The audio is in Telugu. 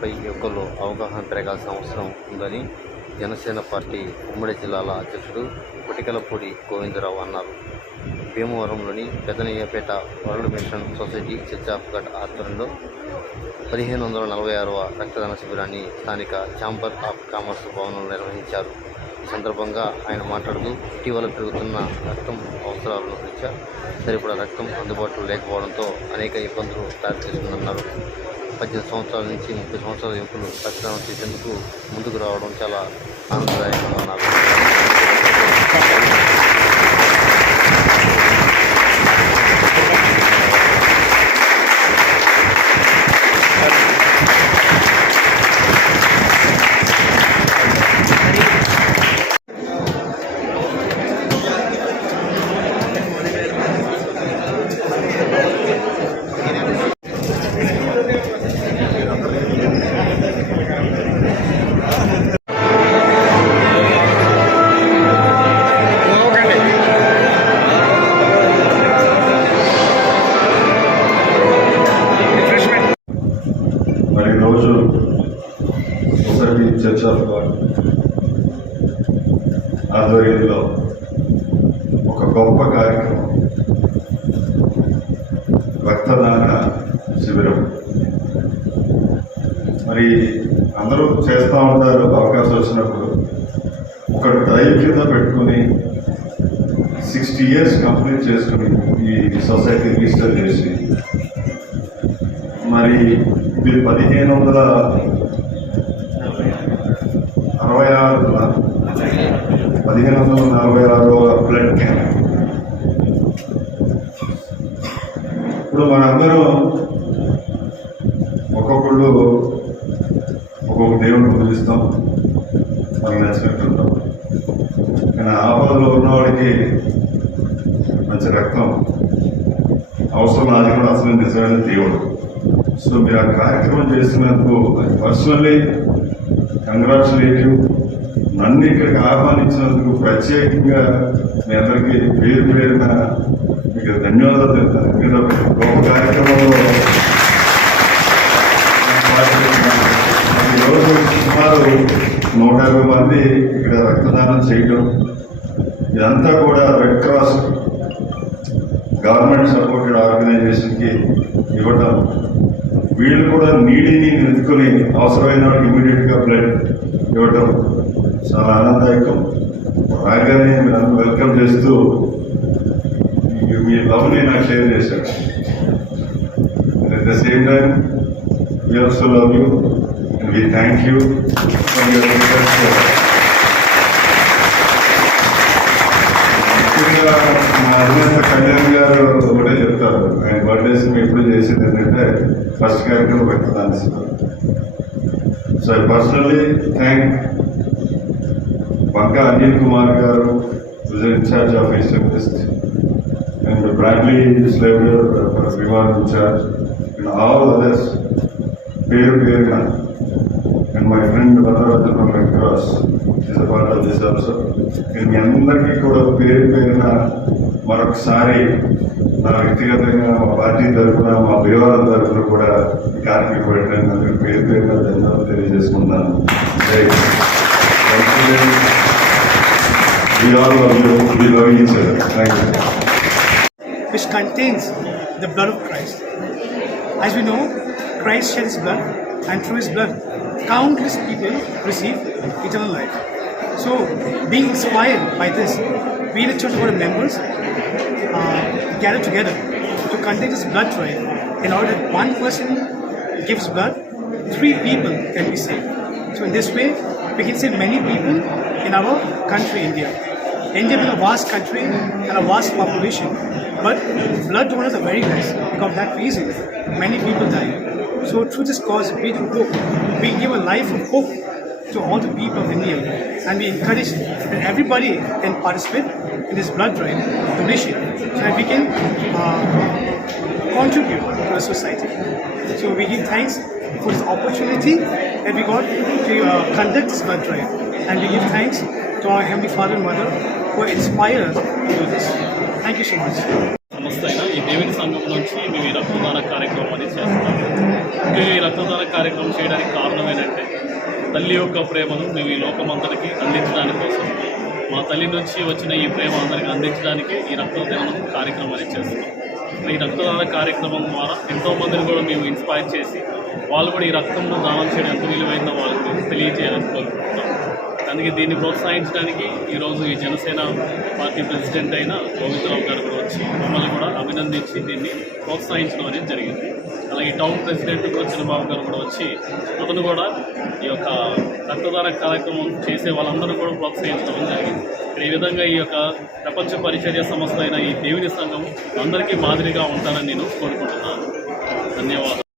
రక్తదానంపై యువకుల్లో అవగాహన పెరగాల్సిన అవసరం ఉందని జనసేన పార్టీ ఉమ్మడి జిల్లాల అధ్యక్షుడు పుటికలపూడి గోవిందరావు అన్నారు. భీమవరంలోని Pedanayyapeta world mission society church of God ఆధ్వర్యంలో పదిహేను వందల నలభై ఆరవ రక్తదాన శిబిరాన్ని స్థానిక ఛాంబర్ ఆఫ్ కామర్స్ భవనంలో నిర్వహించారు. సందర్భంగా ఆయన మాట్లాడుతూ ఇటీవల పెరుగుతున్న రక్తం అవసరాలను రీత్యా సరిపడా రక్తం అందుబాటులో లేకపోవడంతో అనేక ఇబ్బందులు దారితీస్తుందన్నారు. పద్దెనిమిది సంవత్సరాల నుంచి ముప్పై సంవత్సరాల యువకులు రక్తదానం చేసేందుకు ముందుకు రావడం చాలా ఆనందదాయకంగా ఉన్నారు చర్చ్ ఆఫ్ గాడ్ ఆధ్వర్యంలో ఒక గొప్ప కార్యక్రమం. రక్తదాన శిబిరం. మరి అందరూ చేస్తూ ఉంటారు అవకాశం వచ్చినప్పుడు. ఒక డ్రైవ్ కింద పెట్టుకుని సిక్స్టీ ఇయర్స్ కంప్లీట్ చేసుకుని ఈ సొసైటీ రిజిస్టర్ చేసి మరి ఇది పదిహేను వందల పదిహేను వందల నలభై ఆరులో బ్లడ్ క్యాంప్ ఇప్పుడు మనందరం ఒక్కొక్కళ్ళు ఒక్కొక్క దేవుడిని పూజిస్తాం మనకి నచ్చినట్టుంటాం. కానీ ఆపదలో ఉన్నవాడికి మంచి రక్తం అవసరం అది కూడా అసలు నిజమైన దేవుడు. సో మీరు ఆ కార్యక్రమం చేసినందుకు పర్సనల్లీ కంగ్రాచులేటివ్ నన్ను ఇక్కడికి ఆహ్వానించినందుకు ప్రత్యేకంగా మీ అందరికీ పేరు పేరున మీకు ధన్యవాదాలు చెప్తాను ఎందుకంటే గొప్ప కార్యక్రమంలో ఈరోజు సుమారు నూట యాభై మంది ఇక్కడ రక్తదానం చేయడం ఇదంతా కూడా రెడ్ క్రాస్ గవర్నమెంట్ సపోర్టెడ్ ఆర్గనైజేషన్కి ఇవ్వటం వీళ్ళు కూడా నీడిని ఎత్తుకొని అవసరమైన వాళ్ళకి ఇమీడియట్గా బ్లడ్ ఇవ్వటం చాలా ఆనందదాయకం. రాగానే మీరు వెల్కమ్ చేస్తూ మీ- లవ్ని నాకు షేర్ చేశాడు at the same time we also love you and we thank you for your ముఖ్యంగా మా అధినేత కళ్యాణ్ గారు ఒకటే చెప్తారు. ఆయన బర్త్డేస్ ఎప్పుడు చేసేది ఏంటంటే ఫస్ట్ కార్యక్రమం రక్తదాన శిబిరం so I personally thank Banka Anil Kumar garu incharge of Asian west and Bradley slaver విమాన్ incharge and all others పేరు పేరున and my friend Varadarajan from red cross is a part of this also నేను మీ అందరికీ కూడా పేరు పేరున మరొకసారి నా వ్యక్తిగతంగా మా పార్టీ తరఫున మా దేవాలయం తరఫున కూడా కార్మిక పెట్టినందుకు పేరు పేరున ధన్యవాదాలు తెలియజేసుకుంటాను. We all love you. We love each other. Thank you. which contains the blood of Christ. As we know, Christ shed his blood, and through his blood, countless people receive eternal life. So, being inspired by this, we the Church Board members uh, gather together to conduct this blood drive in order that one person gives blood, three people can be saved. So, in this way, we can save many people in our country, India. India is a vast country and a vast population, but blood donors are very less. Because of that reason, many people die. So through this cause, we hope. We give a life of hope to all the people of India, and we encourage that everybody can participate in this blood drive donation, so that we can uh, contribute to the society. So we give thanks for this opportunity that we got to uh, conduct this blood drive, and we give thanks to our Heavenly Father and Mother who inspired us to do this. Thank you so much. సంస్థ అయిన ఈ దేవుని సంఘం నుంచి మేము ఈ రక్తదాన కార్యక్రమం అనేది చేస్తున్నాం ముఖ్యంగా ఈ రక్తదాన కార్యక్రమం చేయడానికి కారణం ఏంటంటే తల్లి యొక్క ప్రేమను మేము ఈ లోకమందరికి అందించడానికి కోసం మా తల్లి నుంచి వచ్చిన ఈ ప్రేమ అందరికి అందించడానికి ఈ రక్తదానం కార్యక్రమం అనేది చేస్తున్నాం ఈ రక్తదాన కార్యక్రమం ద్వారా ఎంతో మందిని కూడా మేము ఇన్స్పైర్ చేసి వాళ్ళు కూడా ఈ రక్తంను దానం చేయడం ఎంత విలువైందో వాళ్ళకి తెలియజేయాలని కోరుకుంటున్నాం. అందుకే దీన్ని ప్రోత్సహించడానికి ఈరోజు ఈ జనసేన పార్టీ ప్రెసిడెంట్ అయిన గోవిందరావు గారు కూడా వచ్చి మమ్మల్ని కూడా అభినందించి దీన్ని ప్రోత్సహించడం అనేది జరిగింది. అలాగే టౌన్ ప్రెసిడెంట్ వచ్చిన బాబు గారు కూడా వచ్చి అతను కూడా ఈ యొక్క రక్తదాన కార్యక్రమం చేసే వాళ్ళందరూ కూడా ప్రోత్సహించడం జరిగింది. ఈ విధంగా ఈ యొక్క ప్రపంచ పరిచర్య సంస్థ అయిన ఈ దేవుని సంఘం అందరికీ మాదిరిగా ఉంటానని నేను కోరుకుంటున్నాను. ధన్యవాదాలు.